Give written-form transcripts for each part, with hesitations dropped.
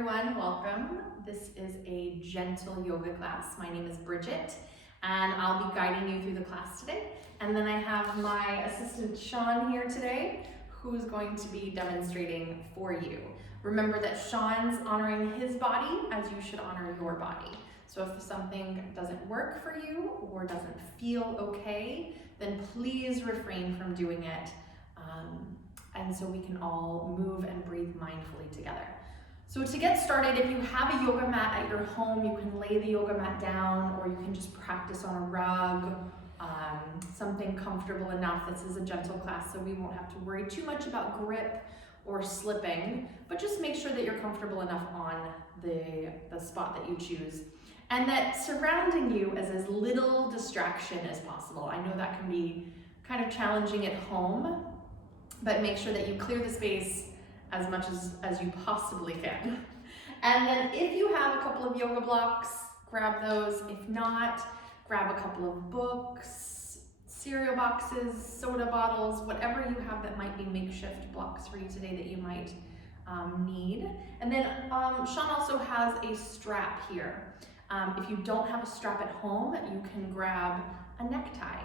everyone, welcome. This is a gentle yoga class. My name is Bridget and I'll be guiding you through the class today. And then I have my assistant Sean here today who's going to be demonstrating for you. Remember that Sean's honoring his body as you should honor your body. So if something doesn't work for you or doesn't feel okay, then please refrain from doing it. And so we can all move and breathe mindfully together. So to get started, if you have a yoga mat at your home, you can lay the yoga mat down, or you can just practice on a rug, something comfortable enough. This is a gentle class, so we won't have to worry too much about grip or slipping, but just make sure that you're comfortable enough on the spot that you choose. And that surrounding you is as little distraction as possible. I know that can be kind of challenging at home, but make sure that you clear the space as much as you possibly can. And then if you have a couple of yoga blocks, grab those. If not, grab a couple of books, cereal boxes, soda bottles, whatever you have that might be makeshift blocks for you today that you might need. And then Sean also has a strap here. If you don't have a strap at home, you can grab a necktie.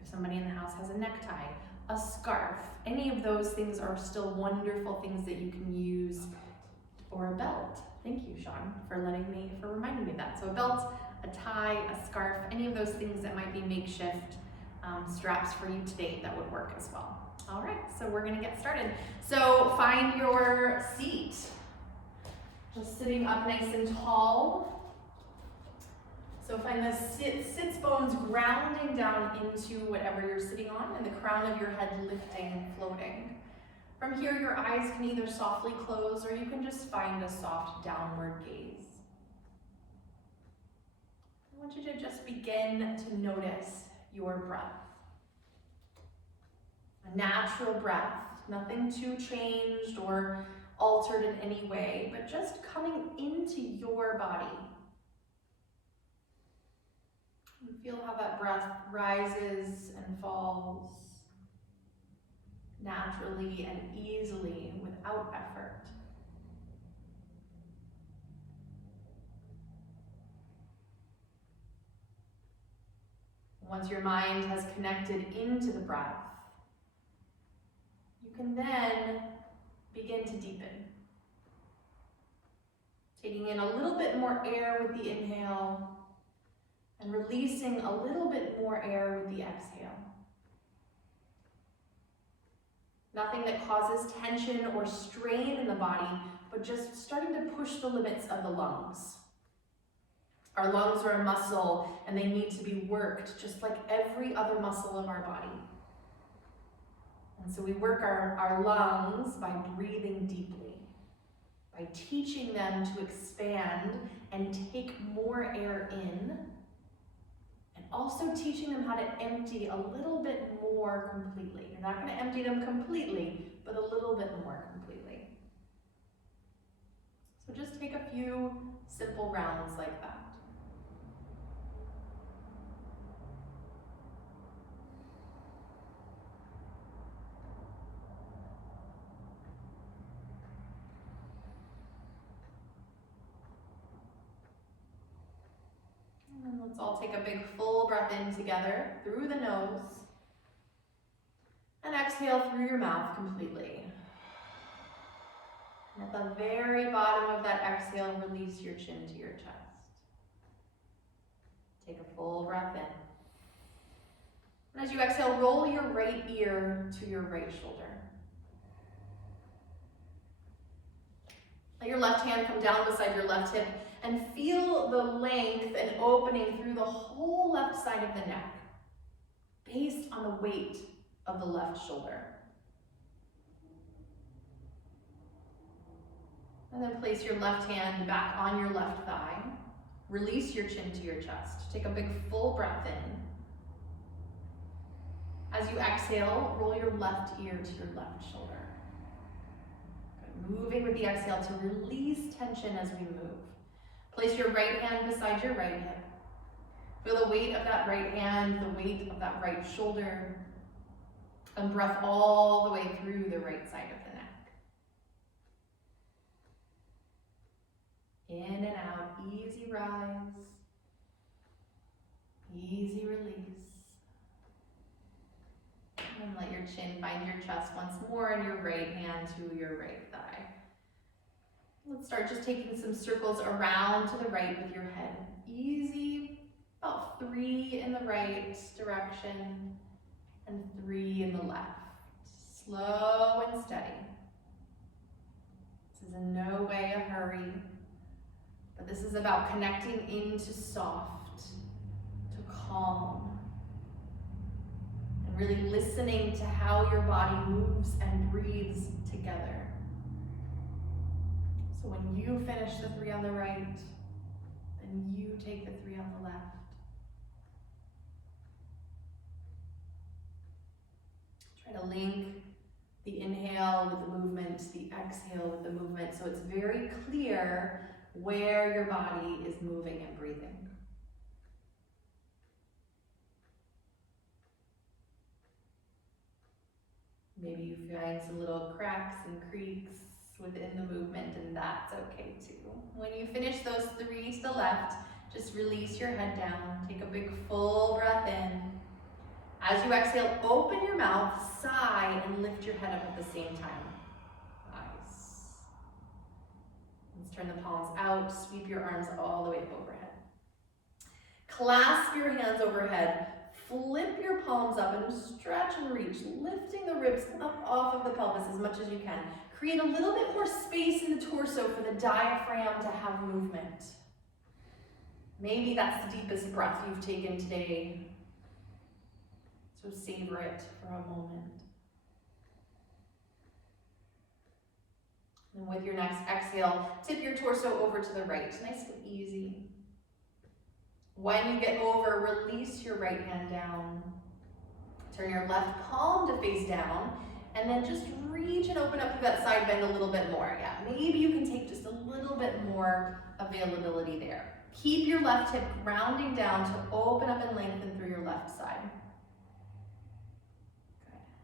If somebody in the house has a necktie, a scarf, any of those things are still wonderful things that you can use, or a belt. Thank you, Sean, for reminding me of that. So a belt, a tie, a scarf, any of those things that might be makeshift straps for you today that would work as well. All right, so we're gonna get started. So find your seat. Just sitting up nice and tall. So find the sits bones grounding down into whatever you're sitting on, and the crown of your head lifting and floating. From here, your eyes can either softly close or you can just find a soft downward gaze. I want you to just begin to notice your breath. A natural breath, nothing too changed or altered in any way, but just coming into your body. And feel how that breath rises and falls naturally and easily without effort. Once your mind has connected into the breath, you can then begin to deepen. Taking in a little bit more air with the inhale, and releasing a little bit more air with the exhale. Nothing that causes tension or strain in the body, but just starting to push the limits of the lungs. Our lungs are a muscle and they need to be worked just like every other muscle of our body. And so we work our lungs by breathing deeply, by teaching them to expand and take more air in, and also teaching them how to empty a little bit more completely. You're not going to empty them completely, but a little bit more completely. So just take a few simple rounds like that. And let's all take a big full breath in together through the nose. And exhale through your mouth completely. And at the very bottom of that exhale, release your chin to your chest. Take a full breath in. And as you exhale, roll your right ear to your right shoulder. Let your left hand come down beside your left hip and feel the length and opening through the whole left side of the neck, based on the weight of the left shoulder. And then place your left hand back on your left thigh. Release your chin to your chest. Take a big full breath in. As you exhale, roll your left ear to your left shoulder. Good. Moving with the exhale to release tension as we move. Place your right hand beside your right hip. Feel the weight of that right hand, the weight of that right shoulder, and breath all the way through the right side of the neck. easy rise, easy release. And let your chin find your chest once more and your right hand to your right thigh. Let's start just taking some circles around to the right with your head. Easy, about 3 in the right direction and 3 in the left. Slow and steady. This is in no way a hurry, but this is about connecting into soft, to calm, and really listening to how your body moves and breathes together. So when you finish the 3 on the right, then you take the 3 on the left. Try to link the inhale with the movement, the exhale with the movement, so it's very clear where your body is moving and breathing. Maybe you find some little cracks and creaks within the movement, and that's okay too. When you finish those 3 to the left, just release your head down. Take a big full breath in. As you exhale, open your mouth, sigh, and lift your head up at the same time. Nice. Let's turn the palms out, sweep your arms all the way up overhead. Clasp your hands overhead, flip your palms up and stretch and reach, lifting the ribs up off of the pelvis as much as you can. Create a little bit more space in the torso for the diaphragm to have movement. Maybe that's the deepest breath you've taken today. So savor it for a moment. And with your next exhale, tip your torso over to the right, nice and easy. When you get over, release your right hand down. Turn your left palm to face down, and then just reach and open up through that side bend a little bit more. Yeah, maybe you can take just a little bit more availability there. Keep your left hip grounding down to open up and lengthen through your left side.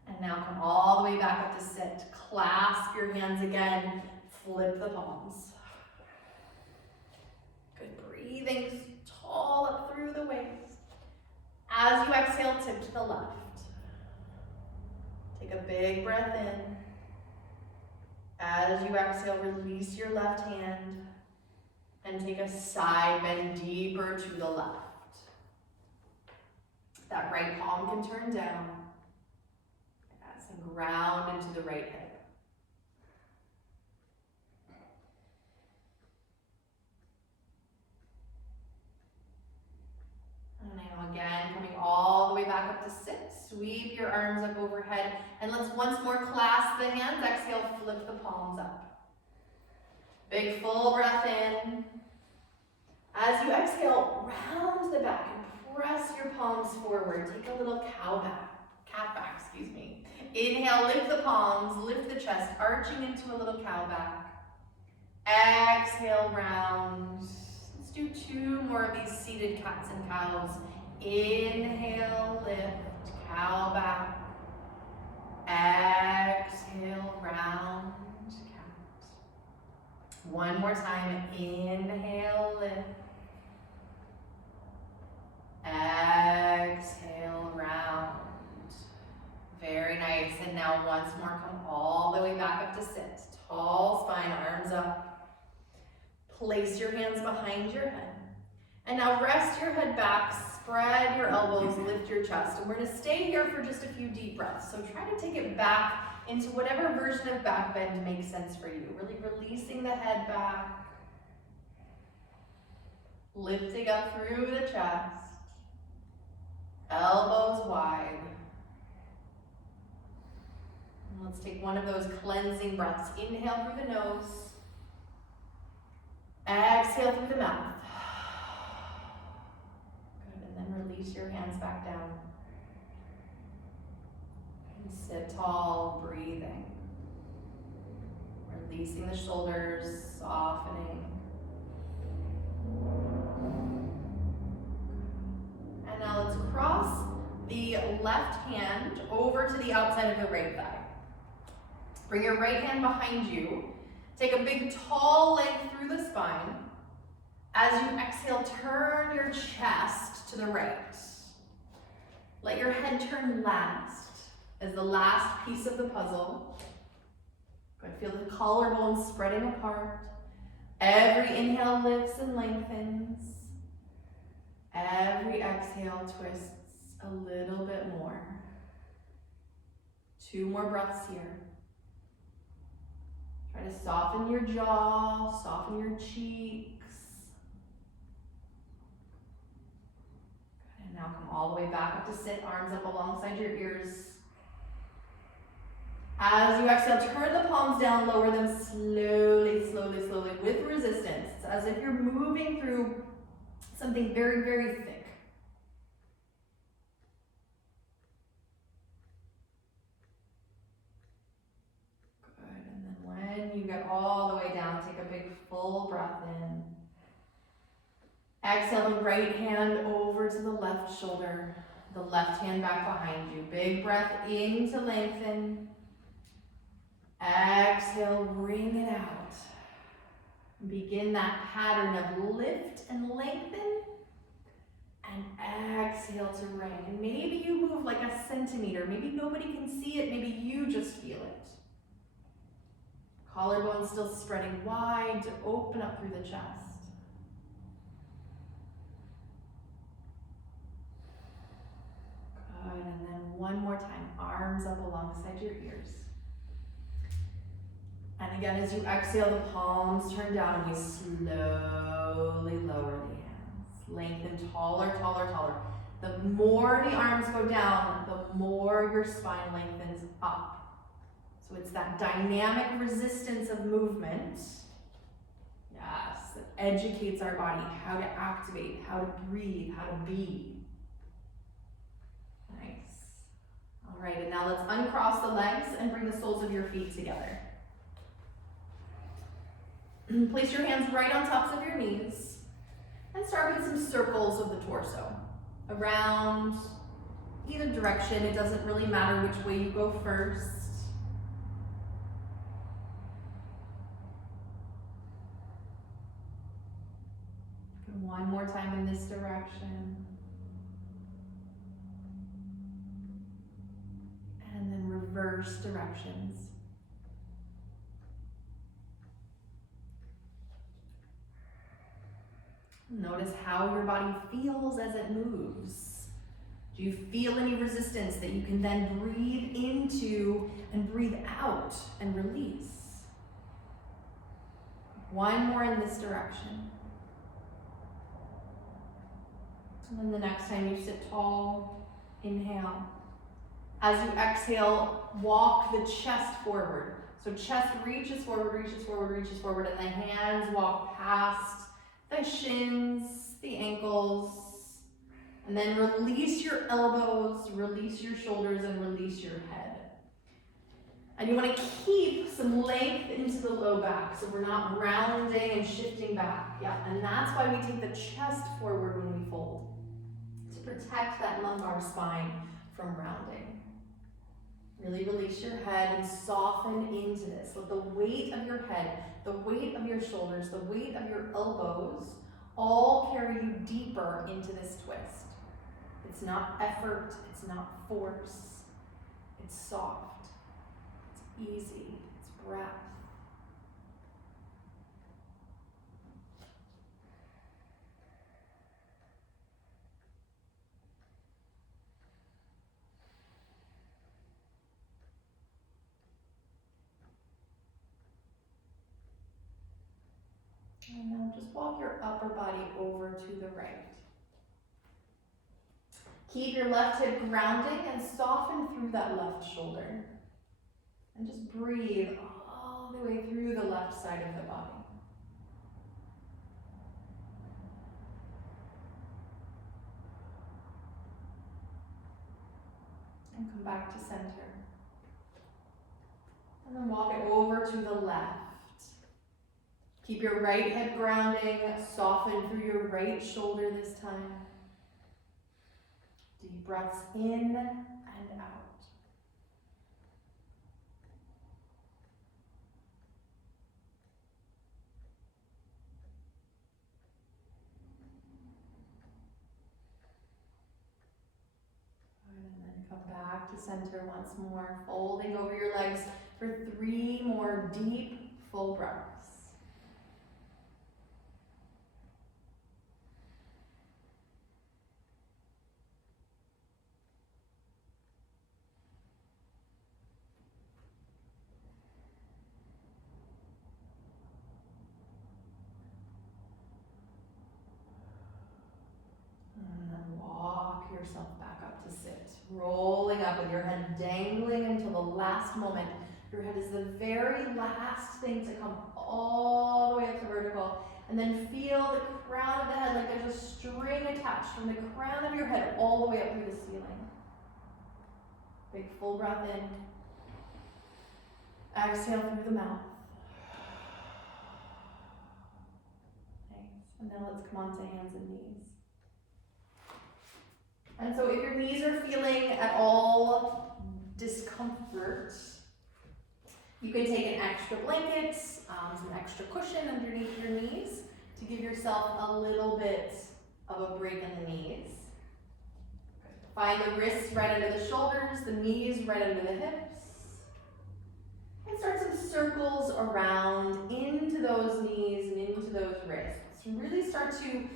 And now come all the way back up to sit. Clasp your hands again. Flip the palms. Good. Breathing tall up through the waist. As you exhale, tip to the left. Take a big breath in. As you exhale, release your left hand and take a side bend deeper to the left. That right palm can turn down. And ground into the right hip. And now again, coming all the way back up to sit. Sweep your arms up overhead. And let's once more clasp the hands. Exhale, flip the palms up. Big full breath in. As you exhale, round the back and press your palms forward. Take a little calf back, excuse me. Inhale, lift the palms, lift the chest, arching into a little cow back. Exhale, round. Let's do 2 more of these seated cats and cows. Inhale, lift, cow back. Exhale, round, cat. One more time, inhale, lift. Exhale, round. Very nice, and now once more, come all the way back up to sit. Tall spine, arms up. Place your hands behind your head. And now rest your head back, spread your elbows, lift your chest. And we're gonna stay here for just a few deep breaths. So try to take it back into whatever version of back bend makes sense for you. Really releasing the head back. Lifting up through the chest. Elbows wide. Let's take one of those cleansing breaths. Inhale through the nose. Exhale through the mouth. Good, and then release your hands back down. And sit tall, breathing. Releasing the shoulders, softening. And now let's cross the left hand over to the outside of the right thigh. Bring your right hand behind you. Take a big tall leg through the spine. As As you exhale, turn your chest to the right. Let your head turn last as the last piece of the puzzle. Good, feel the collarbones spreading apart. Every inhale lifts and lengthens. Every exhale twists a little bit more. 2 more breaths here. Try to soften your jaw, soften your cheeks. Good, and now come all the way back up to sit, arms up alongside your ears. As you exhale, turn the palms down, lower them slowly, slowly, slowly with resistance. It's as if you're moving through something very, very thick. Good, and then when you get all the way down, take a big full breath in. Exhale the right hand over to the left shoulder, the left hand back behind you. Big breath in to lengthen. Exhale, bring it out. Begin that pattern of lift and lengthen, and exhale to ring. And maybe you move like a centimeter. Maybe nobody can see it. Maybe you just feel it. Collarbone still spreading wide to open up through the chest. Good, and then one more time, arms up alongside your ears. And again, as you exhale, the palms turn down and we slowly lower the hands. Lengthen taller, taller, taller. The more the arms go down, the more your spine lengthens up. So it's that dynamic resistance of movement, yes, that educates our body how to activate, how to breathe, how to be. Nice. All right, and now let's uncross the legs and bring the soles of your feet together. Place your hands right on tops of your knees and start with some circles of the torso. Around either direction, it doesn't really matter which way you go first. And one more time in this direction. And then reverse directions. Notice how your body feels as it moves. Do you feel any resistance that you can then breathe into and breathe out and release? One more in this direction. And then the next time you sit tall, inhale. As you exhale, walk the chest forward. So chest reaches forward, reaches forward, reaches forward, and the hands walk past the shins, the ankles, and then release your elbows, release your shoulders, and release your head. And you want to keep some length into the low back, so we're not rounding and shifting back. Yeah, and that's why we take the chest forward when we fold, to protect that lumbar spine from rounding. Really release your head and soften into this. Let the weight of your head, the weight of your shoulders, the weight of your elbows all carry you deeper into this twist. It's not effort, it's not force, it's soft, it's easy, it's breath. And now just walk your upper body over to the right. Keep your left hip grounding and soften through that left shoulder. And just breathe all the way through the left side of the body. And come back to center. And then walk it over to the left. Keep your right hip grounding, soften through your right shoulder this time. Deep breaths in and out. back to center once more, folding over your legs for 3 more deep, full breaths. And then walk yourself back up to sit, rolling up with your head dangling until the last moment. Your head is the very last thing to come all the way up to vertical. And then feel the crown of the head like there's a string attached from the crown of your head all the way up through the ceiling. Big full breath in. Exhale through the mouth. Nice. And now let's come on to hands and knees. And so if your knees are feeling at all discomfort, you can take an extra blanket, some extra cushion underneath your knees to give yourself a little bit of a break in the knees. Find the wrists right under the shoulders, the knees right under the hips. And start some circles around into those knees and into those wrists. Really start to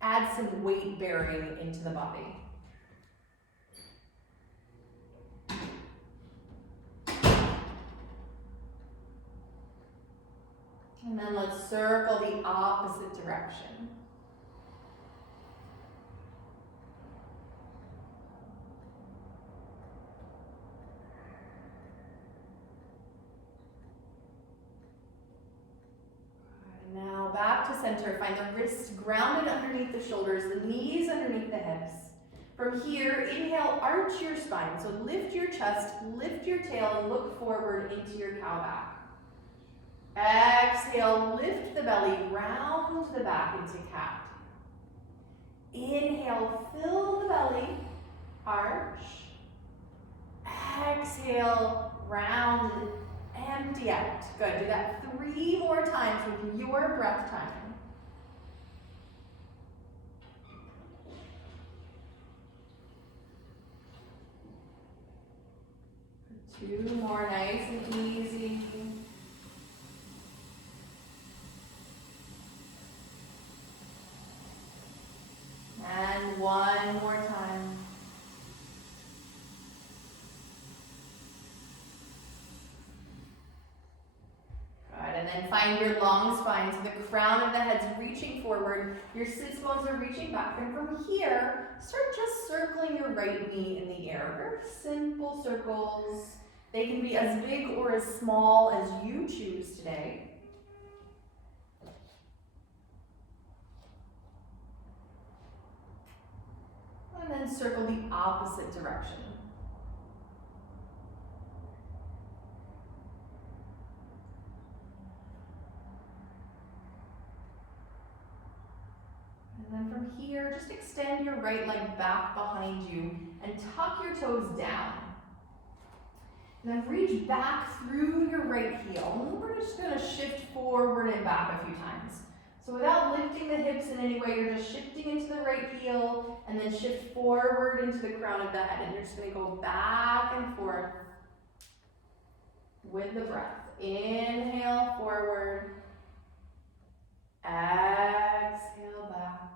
add some weight bearing into the body. And then let's circle the opposite direction. Good. Now back to center. Find the wrists grounded underneath the shoulders, the knees underneath the hips. From here, inhale, arch your spine. So lift your chest, lift your tail, and look forward into your cow back. Exhale, lift the belly, round the back into cat. Inhale, fill the belly, arch. Exhale, round, empty out. Good, do that 3 more times with your breath timing. Good. 2 more, nice and easy. And 1 more time. Good, and then find your long spine. So the crown of the head's reaching forward, your sits bones are reaching back. And from here, start just circling your right knee in the air. Very simple circles. They can be as big or as small as you choose today. And then circle the opposite direction. And then from here, just extend your right leg back behind you and tuck your toes down. And then reach back through your right heel. And we're just going to shift forward and back a few times. So without lifting the hips in any way, you're just shifting into the right heel and then shift forward into the crown of the head. And you're just going to go back and forth with the breath. Inhale, forward. Exhale, back.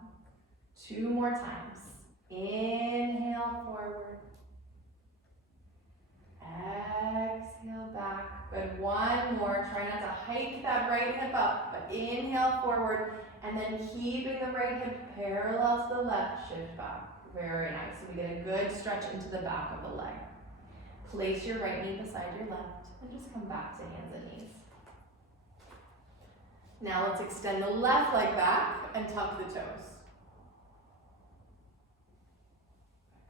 2 more times. Inhale, forward. Exhale, back. Good, 1 more. Try not to hike that right hip up, but inhale forward, and then keeping the right hip parallel to the left, shift back. Very nice. So we get a good stretch into the back of the leg. Place your right knee beside your left, and just come back to hands and knees. Now let's extend the left leg back and tuck the toes.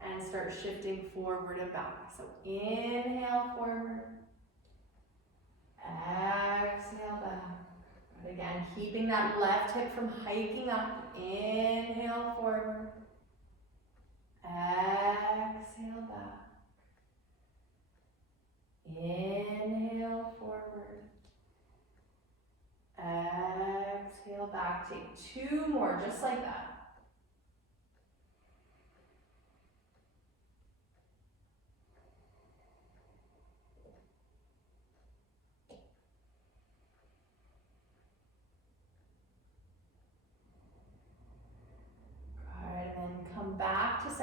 And start shifting forward and back. So inhale forward. Exhale back. But again, keeping that left hip from hiking up. Inhale forward. Exhale back. Inhale forward. Exhale back. Take 2 more, just like that.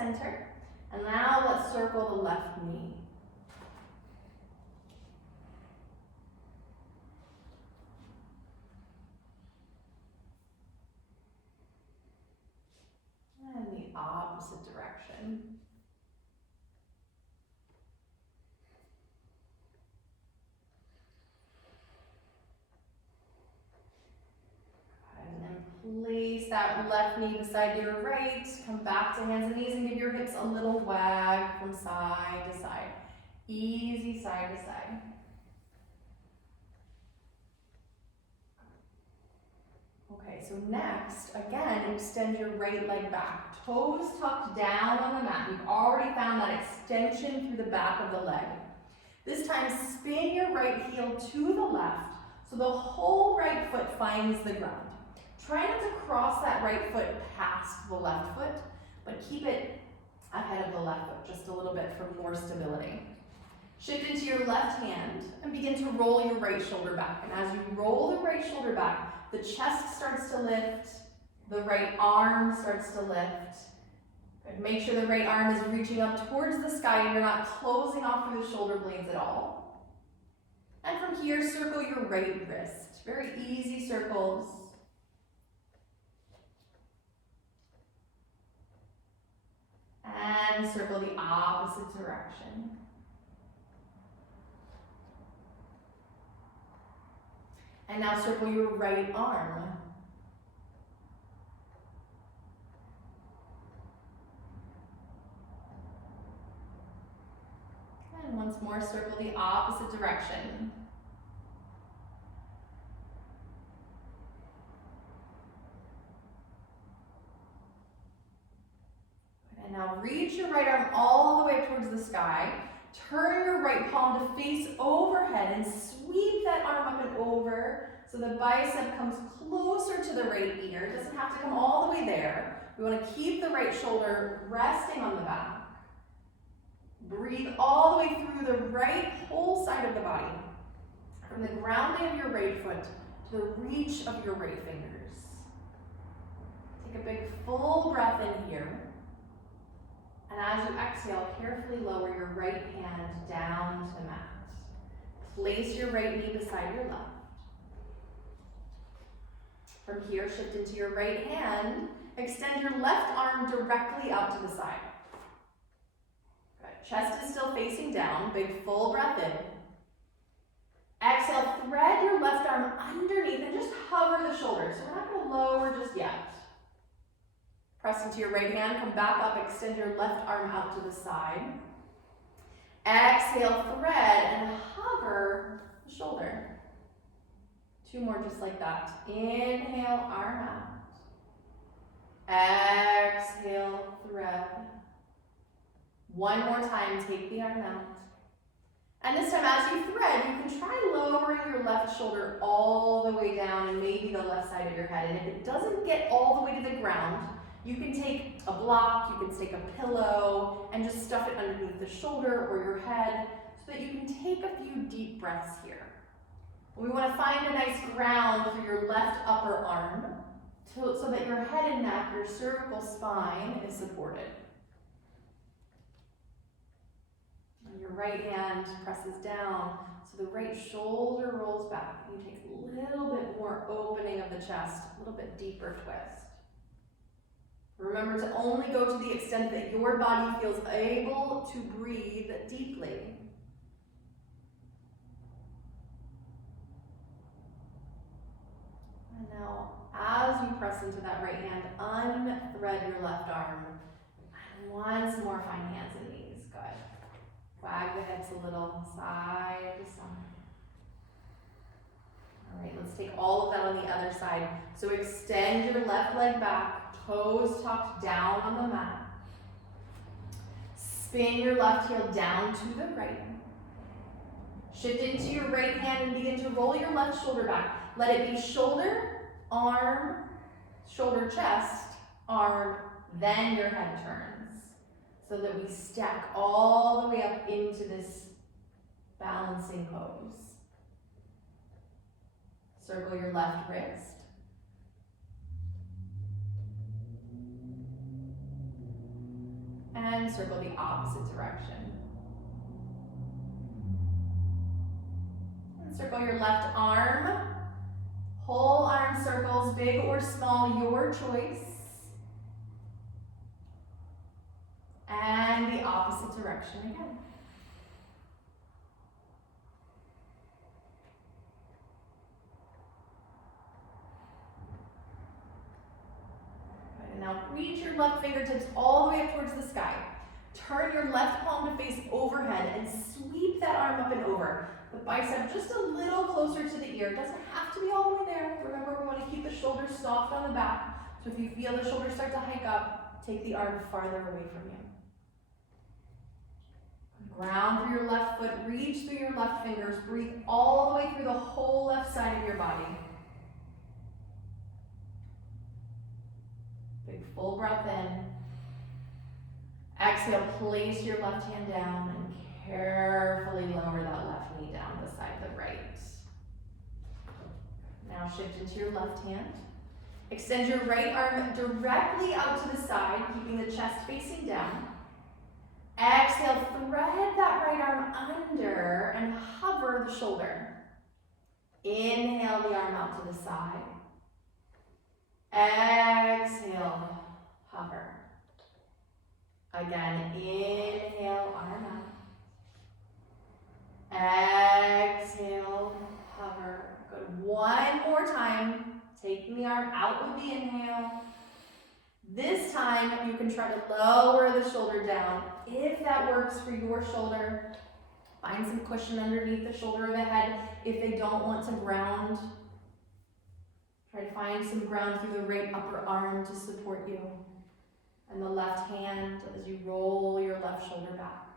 center. And now let's circle the left knee. And the opposite direction. And then place that left knee beside your right. Come back to hands and knees and give your hips a little wag from side to side. Easy side to side. Okay, so next, again, extend your right leg back. Toes tucked down on the mat. You've already found that extension through the back of the leg. This time, spin your right heel to the left so the whole right foot finds the ground. Try not to cross that right foot past the left foot, but keep it ahead of the left foot just a little bit for more stability. Shift into your left hand and begin to roll your right shoulder back. And as you roll the right shoulder back, the chest starts to lift, the right arm starts to lift. Good. Make sure the right arm is reaching up towards the sky and you're not closing off through the shoulder blades at all. And from here, circle your right wrist. Very easy circles. And circle the opposite direction. And now circle your right arm. And once more, circle the opposite direction. And now reach your right arm all the way up towards the sky. Turn your right palm to face overhead and sweep that arm up and over so the bicep comes closer to the right ear. It doesn't have to come all the way there. We want to keep the right shoulder resting on the back. Breathe all the way through the right whole side of the body. From the grounding of your right foot to the reach of your right fingers. Take a big full breath in here. And as you exhale, carefully lower your right hand down to the mat. Place your right knee beside your left. From here, shift into your right hand. Extend your left arm directly out to the side. Good. Chest is still facing down. Big full breath in. Exhale, thread your left arm underneath and just hover the shoulders. So we're not going to lower just yet. Press into your right hand, come back up, extend your left arm out to the side. Exhale, thread, and hover the shoulder. Two more just like that. Inhale, arm out. Exhale, thread. One more time, take the arm out. And this time as you thread, you can try lowering your left shoulder all the way down and maybe the left side of your head. And if it doesn't get all the way to the ground, you can take a block, you can take a pillow, and just stuff it underneath the shoulder or your head so that you can take a few deep breaths here. We want to find a nice ground for your left upper arm so that your head and neck, your cervical spine is supported. And your right hand presses down so the right shoulder rolls back. And you take a little bit more opening of the chest, a little bit deeper twist. Remember to only go to the extent that your body feels able to breathe deeply. And now, as you press into that right hand, unthread your left arm. And once more, find hands and knees. Good. Wag the hips a little, side to side. All right, let's take all of that on the other side. So extend your left leg back. Toes tucked down on the mat. Spin your left heel down to the right. Shift into your right hand and begin to roll your left shoulder back. Let it be shoulder, arm, shoulder, chest, arm, then your head turns. So that we stack all the way up into this balancing pose. Circle your left wrist. circle the opposite direction. And circle your left arm. Whole arm circles, big or small, your choice. And the opposite direction again. Now reach your left fingertips all the way up towards the sky. Turn your left palm to face overhead and sweep that arm up and over. The bicep just a little closer to the ear. It doesn't have to be all the way there. Remember, we want to keep the shoulders soft on the back. So if you feel the shoulders start to hike up, take the arm farther away from you. Ground through your left foot, reach through your left fingers. Breathe all the way through the whole left side of your body. Big full breath in. Exhale, place your left hand down and carefully lower that left knee down beside the right. Now shift into your left hand. Extend your right arm directly out to the side, keeping the chest facing down. Exhale, thread that right arm under and hover the shoulder. Inhale the arm out to the side. Exhale, hover. Again, inhale, arm out. Exhale, hover. Good. One more time. Taking the arm out with the inhale. This time, you can try to lower the shoulder down. If that works for your shoulder, find some cushion underneath the shoulder of the head. If they don't want to ground, try to find some ground through the right upper arm to support you. And the left hand as you roll your left shoulder back.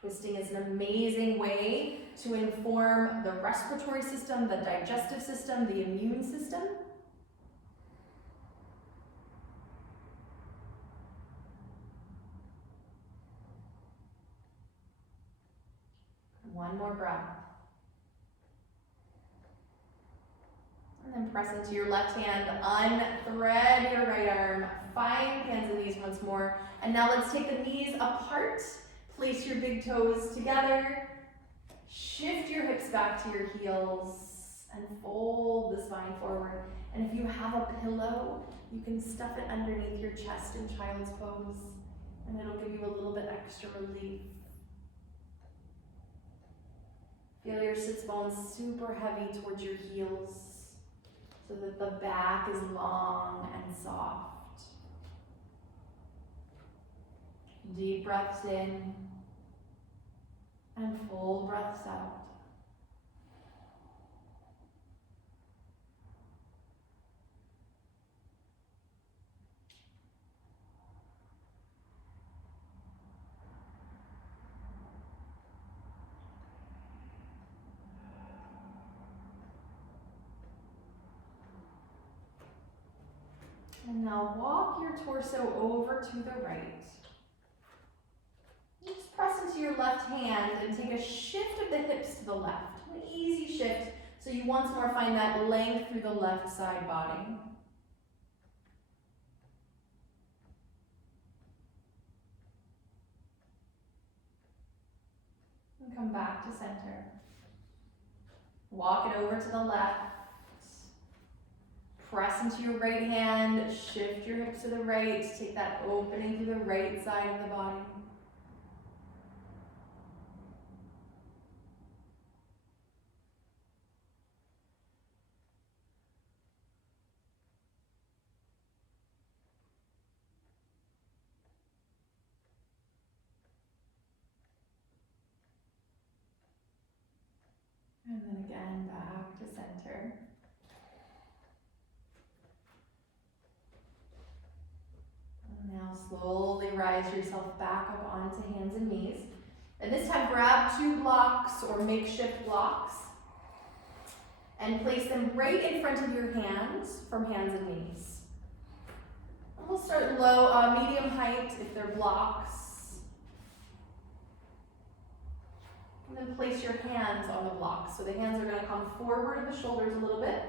Twisting is an amazing way to inform the respiratory system, the digestive system, the immune system. One more breath. And then press into your left hand, unthread your right arm, find hands and knees once more. And now let's take the knees apart, place your big toes together, shift your hips back to your heels, and fold the spine forward. And if you have a pillow, you can stuff it underneath your chest in child's pose, and it'll give you a little bit extra relief. Feel your sits bones super heavy towards your heels so that the back is long and soft. Deep breaths in and full breaths out. And now walk your torso over to the right. Just press into your left hand and take a shift of the hips to the left. An easy shift, so you once more find that length through the left side body. And come back to center. Walk it over to the left. Press into your right hand, shift your hips to the right, take that opening through the right side of the body. And then again, back to center. Now slowly rise yourself back up onto hands and knees. And this time grab two blocks or makeshift blocks and place them right in front of your hands from hands and knees. And we'll start low, medium height if they're blocks. And then place your hands on the blocks. So the hands are going to come forward of the shoulders a little bit.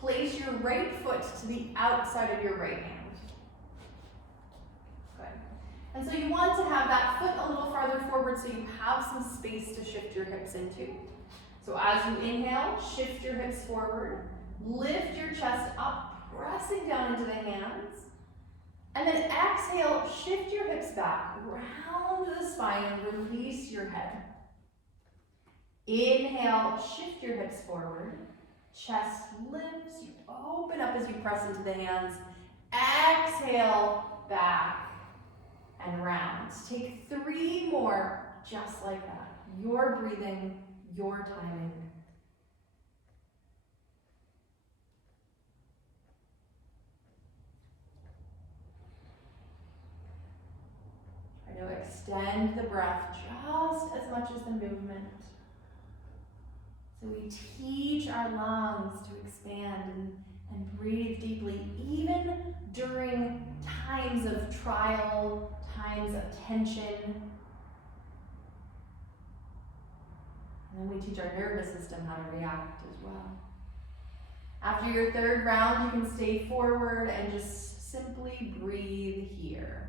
Place your right foot to the outside of your right hand. And so you want to have that foot a little farther forward so you have some space to shift your hips into. So as you inhale, shift your hips forward, lift your chest up, pressing down into the hands. And then exhale, shift your hips back, round the spine, release your head. Inhale, shift your hips forward, chest lifts, you open up as you press into the hands. Exhale, back and round. Take 3 more, just like that. Your breathing, your timing. Try to extend the breath just as much as the movement. So we teach our lungs to expand and breathe deeply, even during times of trial, times of tension. And then we teach our nervous system how to react as well. After your 3rd round, you can stay forward and just simply breathe here.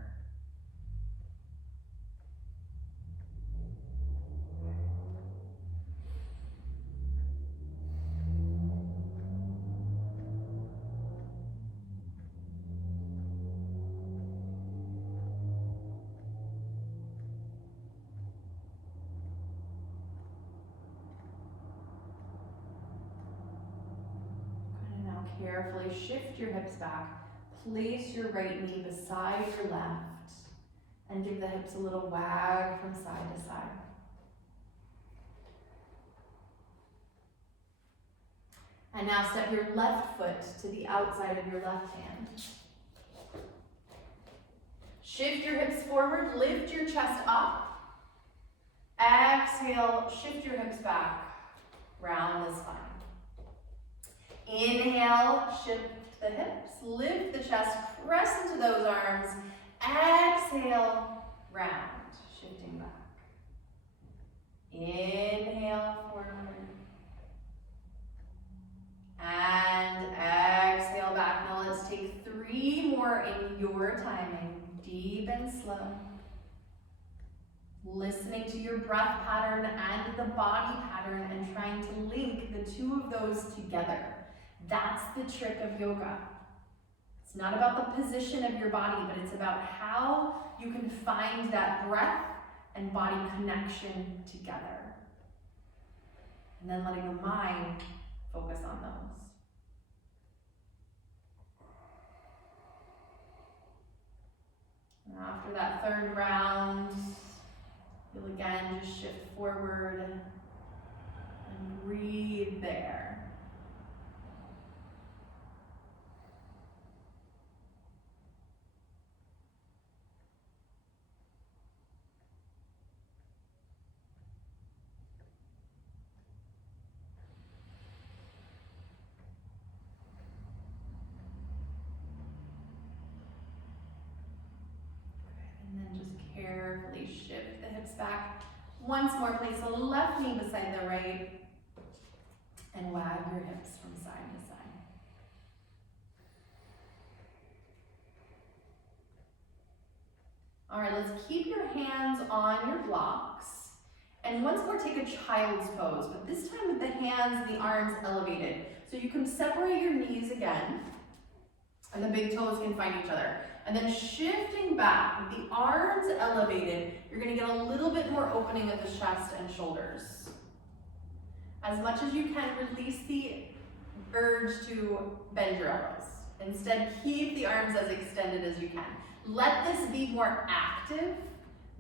Carefully shift your hips back. Place your right knee beside your left and give the hips a little wag from side to side. And now step your left foot to the outside of your left hand. Shift your hips forward, lift your chest up. Exhale, shift your hips back, round the spine. Inhale, shift the hips, lift the chest, press into those arms. Exhale, round, shifting back. Inhale, forward. And exhale back. Now let's take 3 more in your timing, deep and slow. Listening to your breath pattern and the body pattern and trying to link the 2 of those together. That's the trick of yoga. It's not about the position of your body, but it's about how you can find that breath and body connection together. And then letting the mind focus on those. And after that 3rd round, you'll again just shift forward and breathe there. Carefully shift the hips back. Once more, place the left knee beside the right and wag your hips from side to side. All right, let's keep your hands on your blocks. And once more, take a child's pose, but this time with the hands and the arms elevated. So you can separate your knees again, and the big toes can find each other. And then shifting back, with the arms elevated, you're gonna get a little bit more opening of the chest and shoulders. As much as you can, release the urge to bend your elbows. Instead, keep the arms as extended as you can. Let this be more active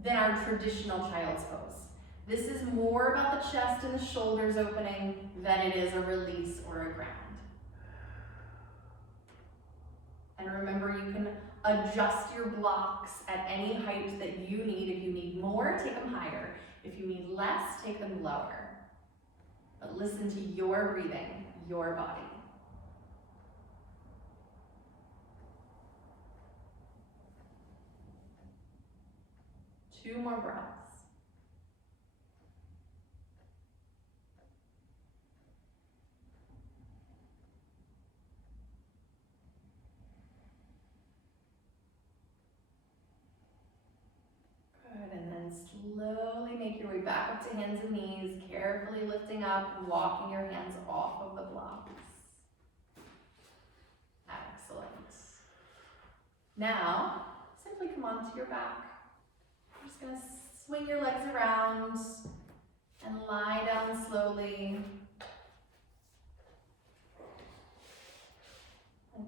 than our traditional child's pose. This is more about the chest and the shoulders opening than it is a release or a ground. And remember, you can adjust your blocks at any height that you need. If you need more, take them higher. If you need less, take them lower. But listen to your breathing, your body. Two more breaths. slowly make your way back up to hands and knees, carefully lifting up, walking your hands off of the blocks. Excellent. Now, simply come onto your back. You're just going to swing your legs around and lie down slowly.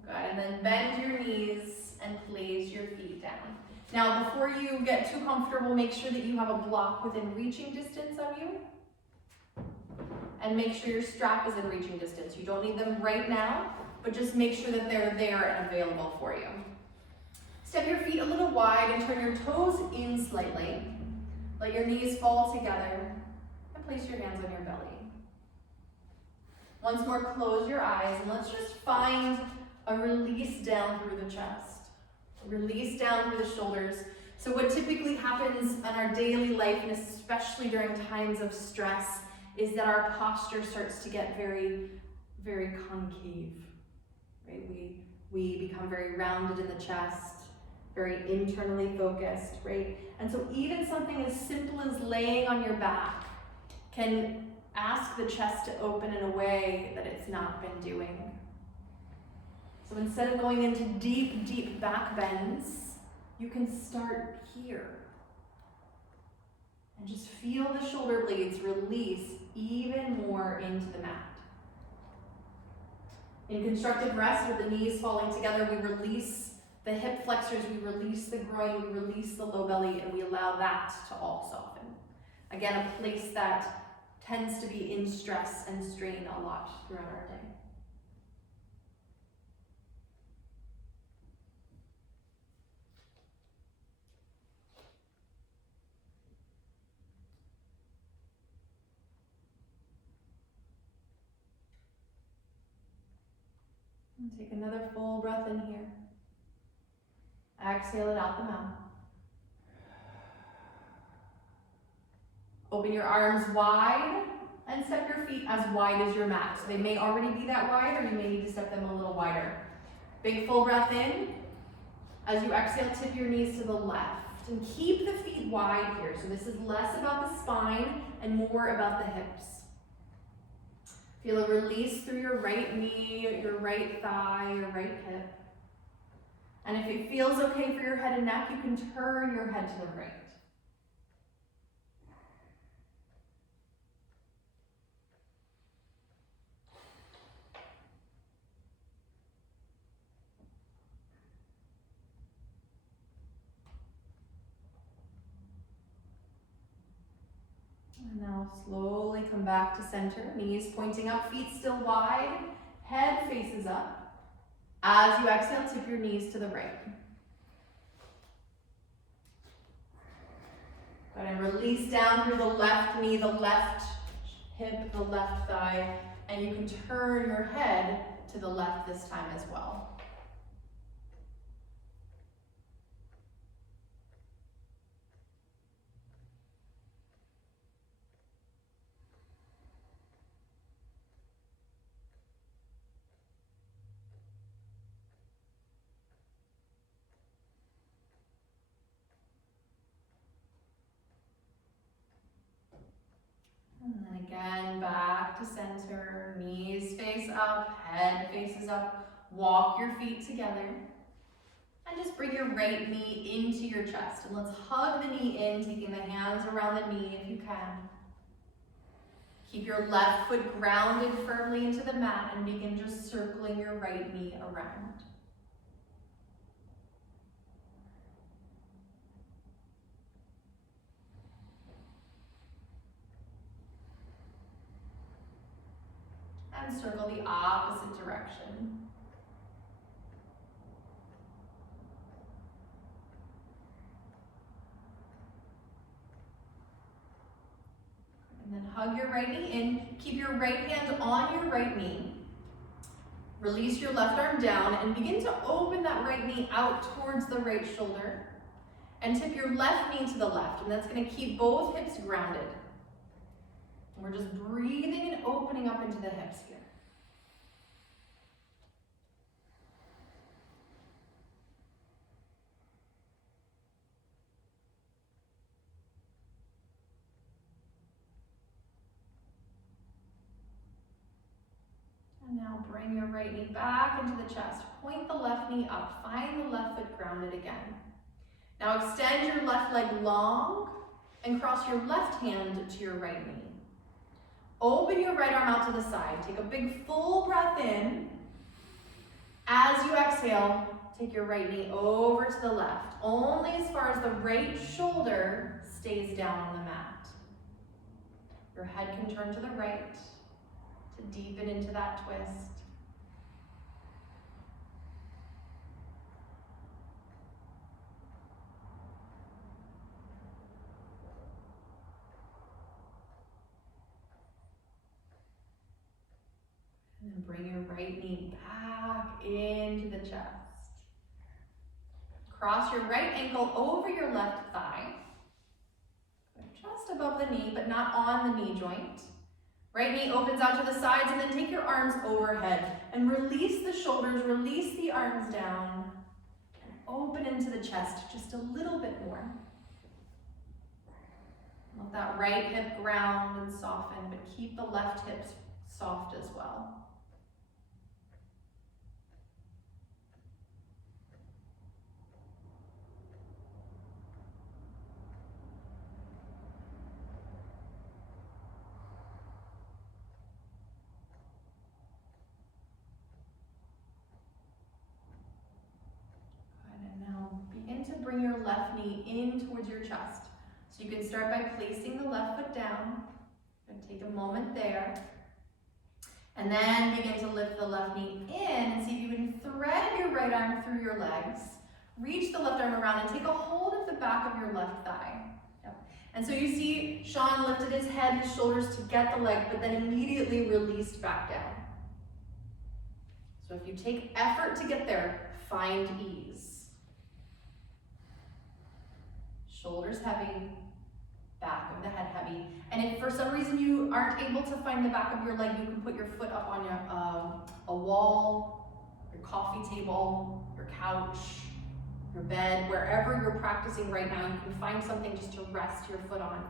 Good, and then bend your knees and place your feet down. Now, before you get too comfortable, make sure that you have a block within reaching distance of you. And make sure your strap is in reaching distance. You don't need them right now, but just make sure that they're there and available for you. Step your feet a little wide and turn your toes in slightly. Let your knees fall together and place your hands on your belly. Once more, close your eyes and let's just find a release down through the chest. Release down through the shoulders. So what typically happens in our daily life, and especially during times of stress, is that our posture starts to get very, very concave. Right? We become very rounded in the chest, very internally focused, right? And so even something as simple as laying on your back can ask the chest to open in a way that it's not been doing. So instead of going into deep, deep back bends, you can start here. And just feel the shoulder blades release even more into the mat. In constructive rest, with the knees falling together, we release the hip flexors, we release the groin, we release the low belly, and we allow that to all soften. Again, a place that tends to be in stress and strain a lot throughout our day. And take another full breath in here. Exhale it out the mouth. Open your arms wide and step your feet as wide as your mat. So they may already be that wide, or you may need to step them a little wider. Big full breath in. As you exhale, tip your knees to the left and keep the feet wide here. So this is less about the spine and more about the hips. Feel a release through your right knee, your right thigh, your right hip. And if it feels okay for your head and neck, you can turn your head to the right. And now slowly come back to center, knees pointing up, feet still wide, head faces up. As you exhale, tip your knees to the right. Good, and release down through the left knee, the left hip, the left thigh, and you can turn your head to the left this time as well. And then again, back to center, knees face up, head faces up. Walk your feet together. And just bring your right knee into your chest. And let's hug the knee in, taking the hands around the knee if you can. Keep your left foot grounded firmly into the mat and begin just circling your right knee around. And circle the opposite direction. And then hug your right knee in. Keep your right hand on your right knee. Release your left arm down and begin to open that right knee out towards the right shoulder. And tip your left knee to the left. And that's going to keep both hips grounded. And we're just breathing and opening up into the hips here. Now bring your right knee back into the chest. Point the left knee up. Find the left foot grounded again. Now extend your left leg long and cross your left hand to your right knee. Open your right arm out to the side. Take a big full breath in. As you exhale, take your right knee over to the left, only as far as the right shoulder stays down on the mat. Your head can turn to the right to deepen into that twist. And then bring your right knee back into the chest. Cross your right ankle over your left thigh. Just above the knee, but not on the knee joint. Right knee opens out to the sides, and then take your arms overhead and release the shoulders, release the arms down, and open into the chest just a little bit more. Let that right hip ground and soften, but keep the left hip soft as well. To bring your left knee in towards your chest. So you can start by placing the left foot down. And take a moment there. And then begin to lift the left knee in and see if you can thread your right arm through your legs. Reach the left arm around and take a hold of the back of your left thigh. Yep. And so you see Sean lifted his head, his shoulders to get the leg, but then immediately released back down. So if you take effort to get there, find ease. Shoulders heavy, back of the head heavy. And if for some reason you aren't able to find the back of your leg, you can put your foot up on a wall, your coffee table, your couch, your bed, wherever you're practicing right now. You can find something just to rest your foot on.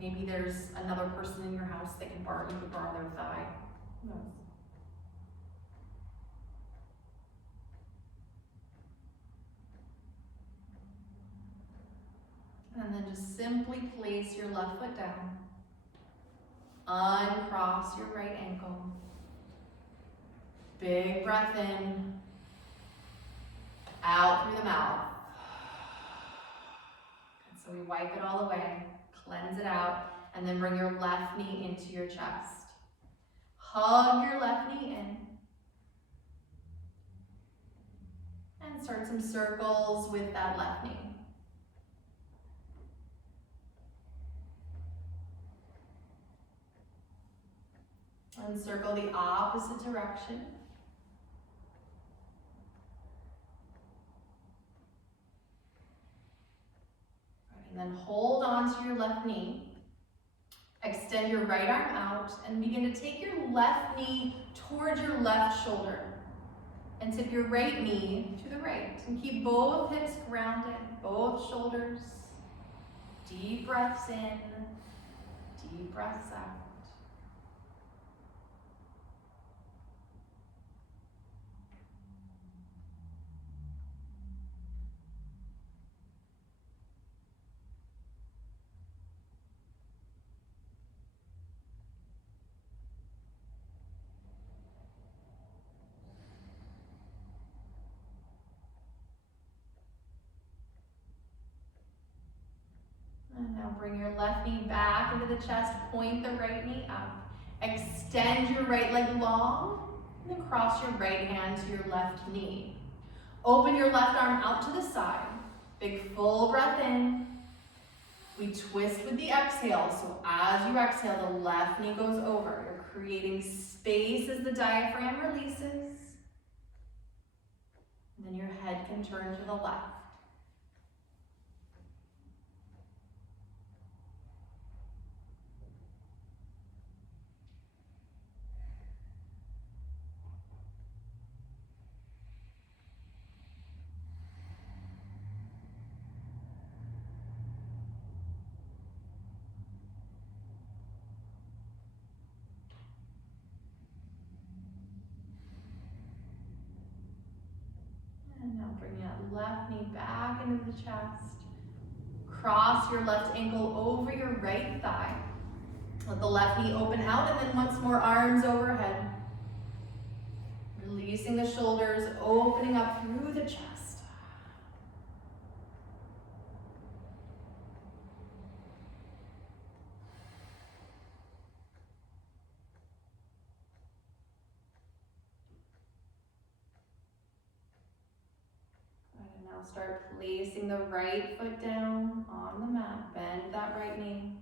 Maybe there's another person in your house that you could borrow their thigh. Who knows? And then just simply place your left foot down. Uncross your right ankle. Big breath in. Out through the mouth. And so we wipe it all away. Cleanse it out. And then bring your left knee into your chest. Hug your left knee in. And start some circles with that left knee. And circle the opposite direction. And then hold on to your left knee. Extend your right arm out and begin to take your left knee towards your left shoulder. And tip your right knee to the right. And keep both hips grounded, both shoulders. Deep breaths in, deep breaths out. And now bring your left knee back into the chest, point the right knee up. Extend your right leg long, and then cross your right hand to your left knee. Open your left arm out to the side. Big full breath in. We twist with the exhale, so as you exhale, the left knee goes over. You're creating space as the diaphragm releases. And then your head can turn to the left. left knee back into the chest. Cross your left ankle over your right thigh. Let the left knee open out, and then once more, arms overhead. Releasing the shoulders, opening up through the chest. And now start placing the right foot down on the mat. Bend that right knee.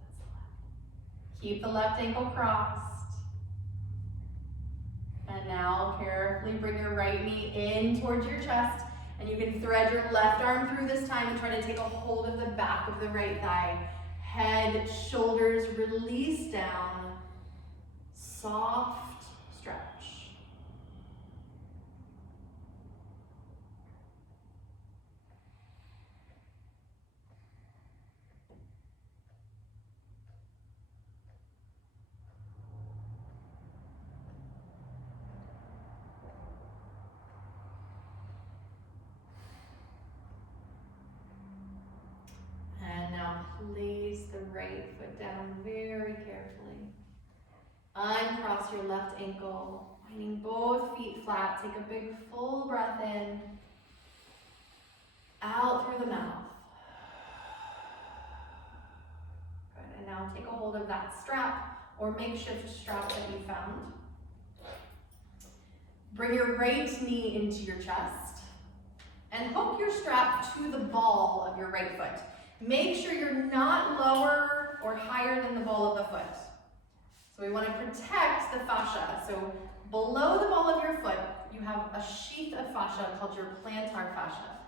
That's the left. Keep the left ankle crossed. And now carefully bring your right knee in towards your chest. And you can thread your left arm through this time and try to take a hold of the back of the right thigh. Head, shoulders release down. Soft stretch. And now place the right foot down very carefully. Uncross your left ankle, finding both feet flat. Take a big full breath in. Out through the mouth. Good, and now take a hold of that strap or makeshift strap that you found. Bring your right knee into your chest and hook your strap to the ball of your right foot. Make sure you're not lower or higher than the ball of the foot. So we want to protect the fascia. So below the ball of your foot, you have a sheath of fascia called your plantar fascia.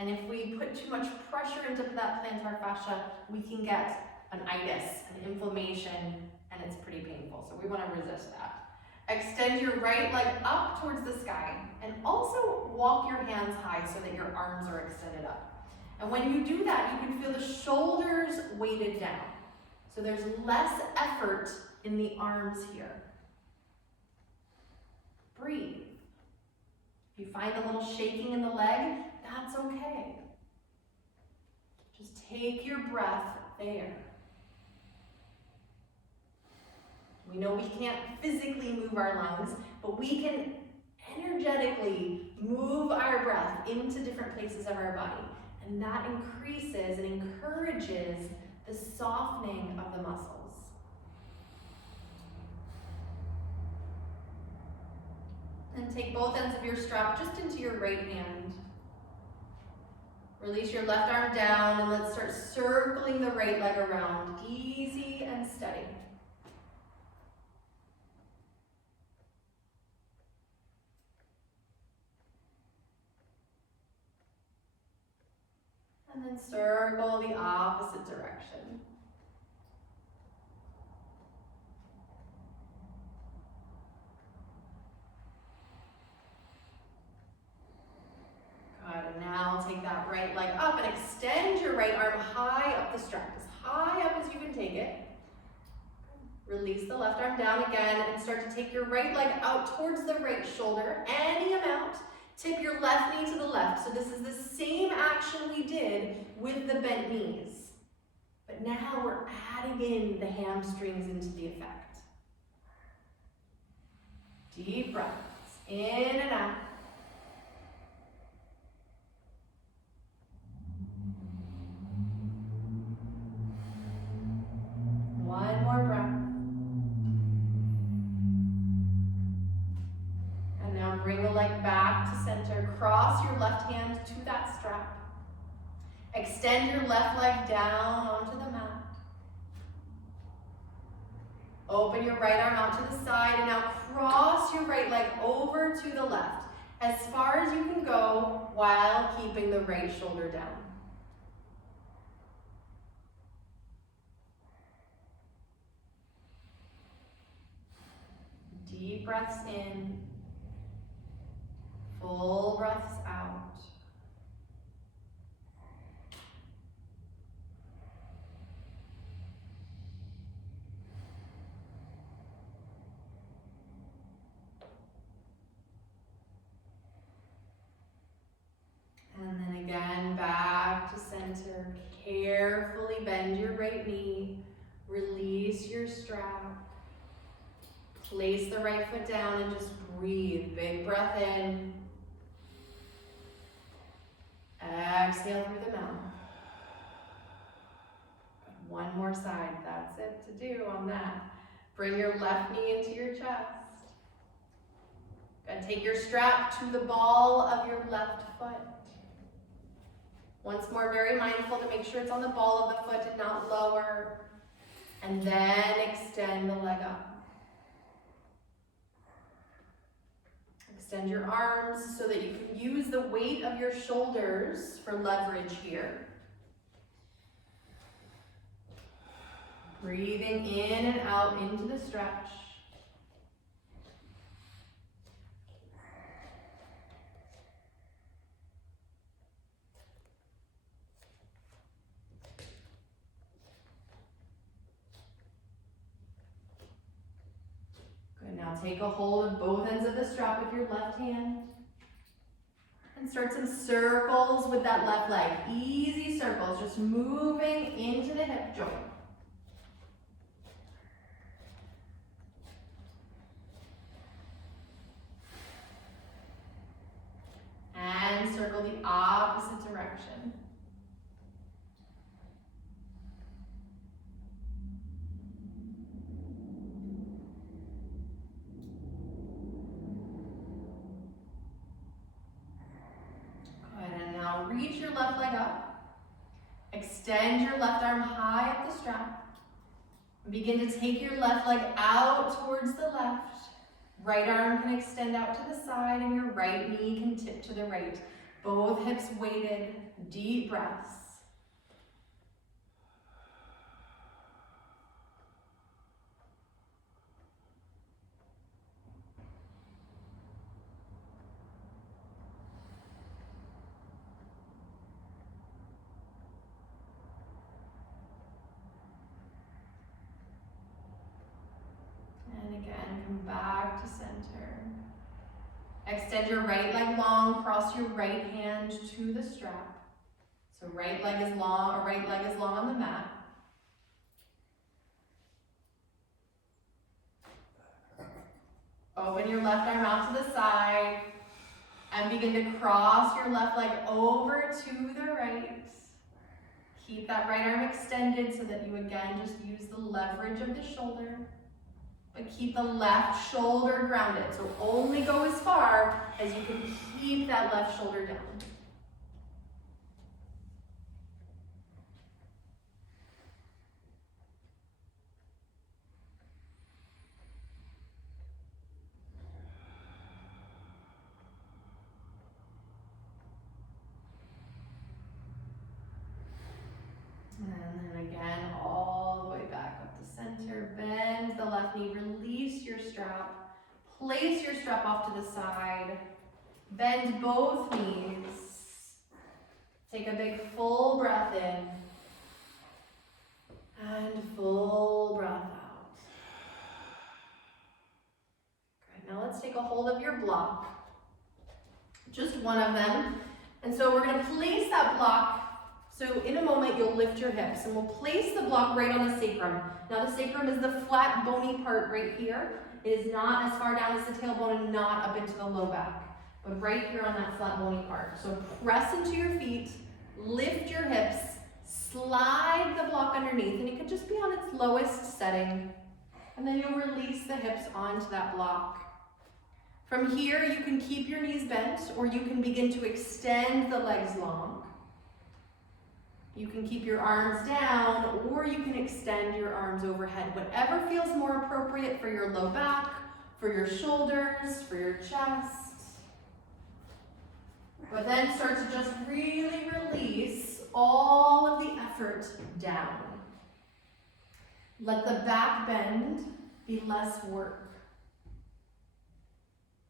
And if we put too much pressure into that plantar fascia, we can get an itis, an inflammation, and it's pretty painful. So we want to resist that. Extend your right leg up towards the sky and also walk your hands high so that your arms are extended up. And when you do that, you can feel the shoulders weighted down. So there's less effort in the arms here. Breathe. If you find a little shaking in the leg, that's okay. Just take your breath there. We know we can't physically move our lungs, but we can energetically move our breath into different places of our body. And that increases and encourages the softening of the muscles. And take both ends of your strap just into your right hand. Release your left arm down and let's start circling the right leg around. Easy and steady. And then circle the opposite direction. Good, and now take that right leg up and extend your right arm high up the strap, as high up as you can take it. Release the left arm down again and start to take your right leg out towards the right shoulder, any amount. Tip your left knee to the left. So this is the same action we did with the bent knees. But now we're adding in the hamstrings into the effect. Deep breaths, in and out. One more breath. And now bring the leg back to center. Cross your left hand to that strap. Extend your left leg down onto the mat. Open your right arm out to the side and now cross your right leg over to the left as far as you can go while keeping the right shoulder down. Deep breaths in, full breaths out. carefully bend your right knee, release your strap, place the right foot down and just breathe. Big breath in. Exhale through the mouth. One more side, that's it to do on that. Bring your left knee into your chest. Good. Take your strap to the ball of your left foot. Once more, very mindful to make sure it's on the ball of the foot and not lower. And then extend the leg up. Extend your arms so that you can use the weight of your shoulders for leverage here. Breathing in and out into the stretch. Good, now take a hold of both ends of the strap with your left hand. And start some circles with that left leg. Easy circles, just moving into the hip joint. And circle the opposite direction. Good, and now reach your left leg up. Extend your left arm high up the strap. Begin to take your left leg out towards the left. Right arm can extend out to the side and your right knee can tip to the right. Both hips weighted, deep breaths. And again, come back to center. Extend your right leg long, cross your right hand to the strap. So right leg is long on the mat. Open your left arm out to the side and begin to cross your left leg over to the right. Keep that right arm extended so that you again just use the leverage of the shoulder. But keep the left shoulder grounded. So only go as far as you can keep that left shoulder down. And then again, all the way back up to center. Bend the left knee, release your strap. Place your strap off to the side. Bend both knees. Take a big full breath in. And full breath out. Good, now let's take a hold of your block. Just one of them. And so we're going to place that block. So in a moment, you'll lift your hips and we'll place the block right on the sacrum. Now the sacrum is the flat bony part right here. It is not as far down as the tailbone and not up into the low back, but right here on that flat bony part. So press into your feet, lift your hips, slide the block underneath, and it could just be on its lowest setting. And then you'll release the hips onto that block. From here, you can keep your knees bent or you can begin to extend the legs long. You can keep your arms down or you can extend your arms overhead. Whatever feels more appropriate for your low back, for your shoulders, for your chest. But then start to just really release all of the effort down. Let the back bend be less work,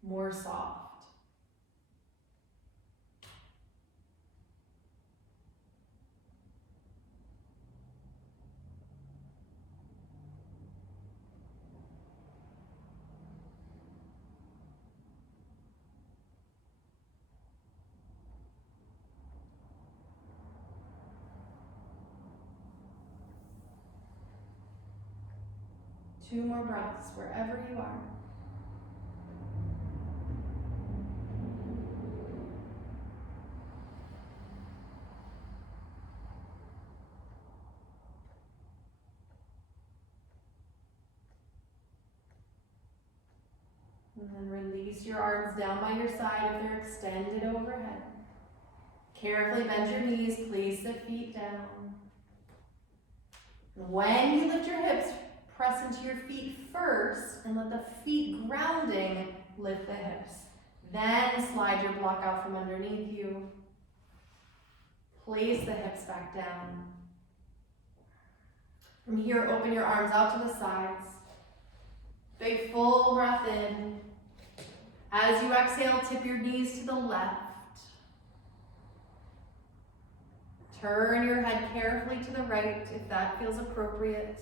more soft. 2 more breaths wherever you are. And then release your arms down by your side if they're extended overhead. Carefully bend your knees, place the feet down. When you lift your hips, press into your feet first and let the feet grounding lift the hips. Then slide your block out from underneath you. Place the hips back down. From here, open your arms out to the sides. Big full breath in. As you exhale, tip your knees to the left. Turn your head carefully to the right if that feels appropriate.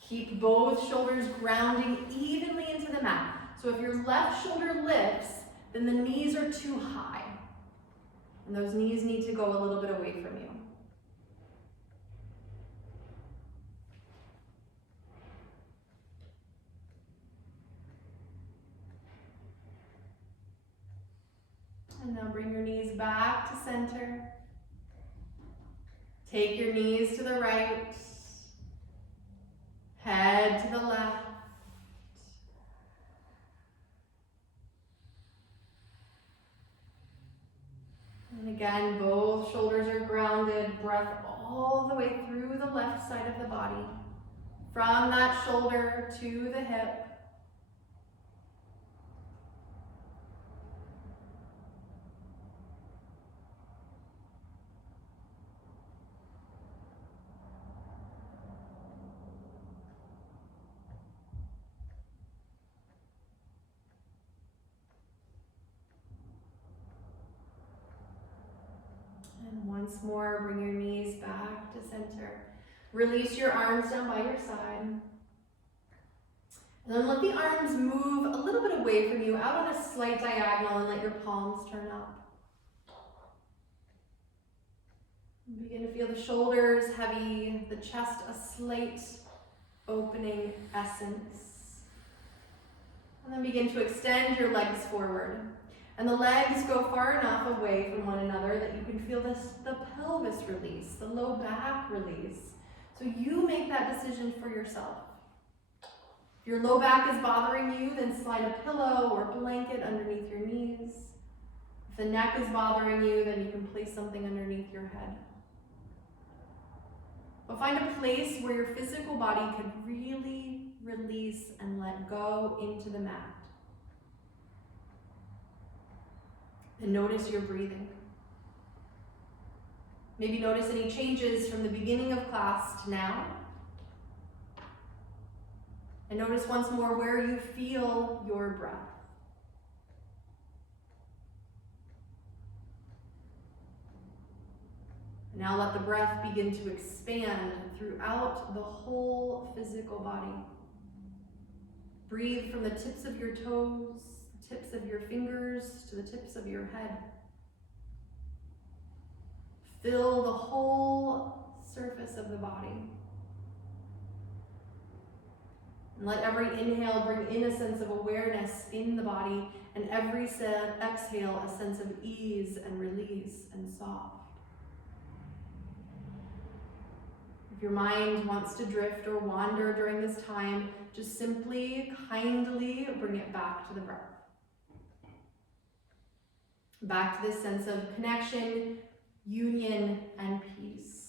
Keep both shoulders grounding evenly into the mat. So if your left shoulder lifts, then the knees are too high. And those knees need to go a little bit away from you. And now bring your knees back to center. Take your knees to the right, head to the left. And again, both shoulders are grounded, breath all the way through the left side of the body, from that shoulder to the hip. And once more, bring your knees back to center. Release your arms down by your side. And then let the arms move a little bit away from you, out on a slight diagonal, and let your palms turn up. Begin to feel the shoulders heavy, the chest a slight opening essence. And then begin to extend your legs forward. And the legs go far enough away from one another that you can feel the pelvis release, the low back release. So you make that decision for yourself. If your low back is bothering you, then slide a pillow or blanket underneath your knees. If the neck is bothering you, then you can place something underneath your head. But find a place where your physical body can really release and let go into the mat. And notice your breathing. Maybe notice any changes from the beginning of class to now. And notice once more where you feel your breath. And now let the breath begin to expand throughout the whole physical body. Breathe from the tips of your toes, tips of your fingers to the tips of your head. Fill the whole surface of the body. And let every inhale bring in a sense of awareness in the body, and every exhale a sense of ease and release and soft. If your mind wants to drift or wander during this time, just simply, kindly bring it back to the breath. Back to this sense of connection, union, and peace.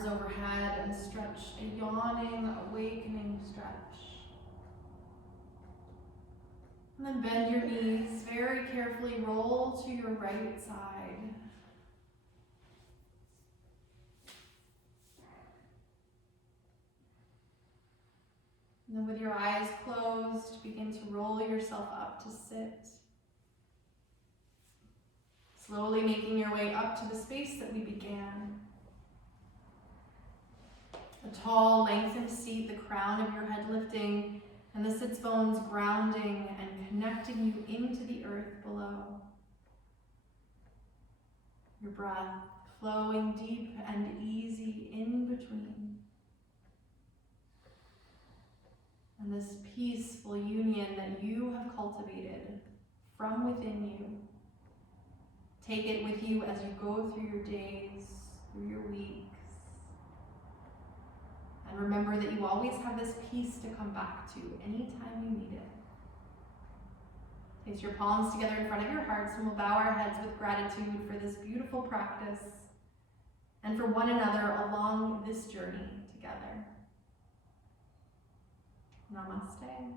arms overhead and stretch a yawning, awakening stretch. And then bend your knees, very carefully roll to your right side. And then with your eyes closed, begin to roll yourself up to sit. Slowly making your way up to the space that we began. A tall, lengthened seat, the crown of your head lifting, and the sits bones grounding and connecting you into the earth below. Your breath flowing deep and easy in between. And this peaceful union that you have cultivated from within you. Take it with you as you go through your days, through your weeks. And remember that you always have this peace to come back to anytime you need it. Place your palms together in front of your hearts, and we'll bow our heads with gratitude for this beautiful practice and for one another along this journey together. Namaste.